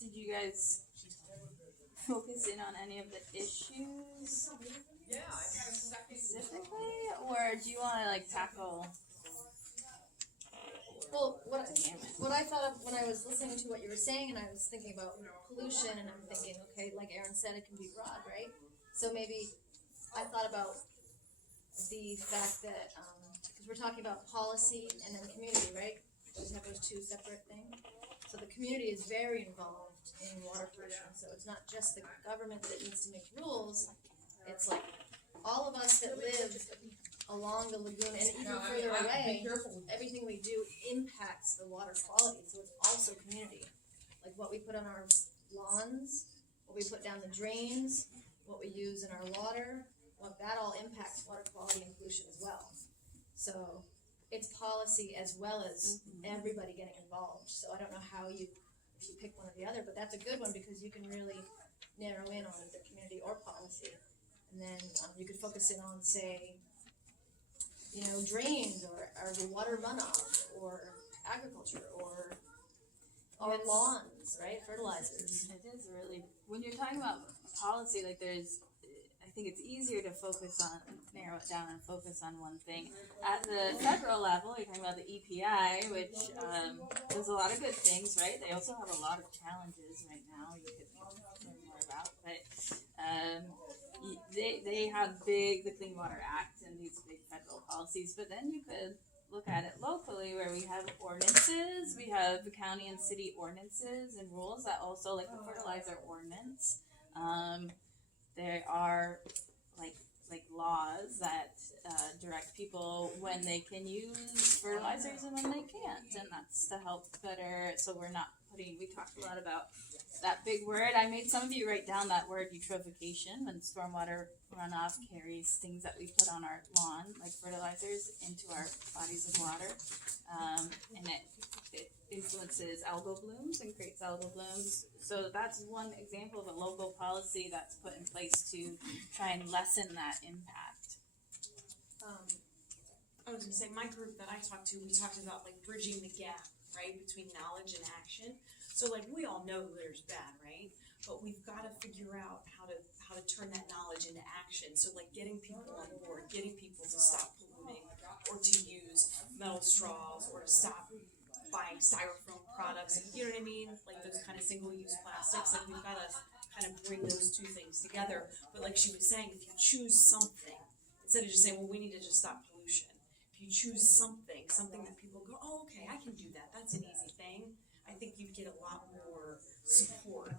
Did you guys focus in on any of the issues specifically, or do you want to like tackle? Well, what I thought of when I was listening to what you were saying, and I was thinking about pollution, and I'm thinking, okay, like Aaron said, it can be broad, right? So maybe I thought about the fact that because we're talking about policy and then community, right? Just have those two separate things. So the community is very involved in water pollution. So it's not just the government that needs to make rules. It's like all of us that live along the lagoon and even further away, everything we do impacts the water quality, so it's also community. Like what we put on our lawns, what we put down the drains, what we use in our water, that all impacts water quality and pollution as well. So it's policy as well as everybody getting involved. So I don't know how if you pick one or the other, but that's a good one because you can really narrow in on either community or policy. And then you could focus in on, say, drains or the water runoff or agriculture or lawns, right? Fertilizers. It is really, when you're talking about policy, like I think it's easier to narrow it down and focus on one thing. At the federal level, you're talking about the EPI, which does a lot of good things, right? They also have a lot of challenges right now you could learn more about, but they have the Clean Water Act and these big federal policies, but then you could look at it locally where we have ordinances, we have the county and city ordinances and rules that also, like the fertilizer ordinance, there are like laws that direct people when they can use fertilizers and when they can't, and that's to help better, so we're not we talked a lot about that big word. I made some of you write down that word eutrophication, when stormwater runoff carries things that we put on our lawn, like fertilizers, into our bodies of water, and it influences algal blooms and creates algal blooms. So that's one example of a local policy that's put in place to try and lessen that impact. I was gonna say, my group that I talked to, we talked about like bridging the gap, right, between knowledge and action. So like we all know there's bad, right? But we've got to figure out how to turn that knowledge into action. So like getting people on board, getting people to stop polluting, or to use metal straws, or to stop buying styrofoam products. You know what I mean? Like those kind of single-use plastics. Like we've got to kind of bring those two things together. But like she was saying, if you choose something instead of just saying, well, we need to just stop pollution. If you choose something that people go, oh, okay, I can do that. That's an easy thing. I think you'd get a lot more support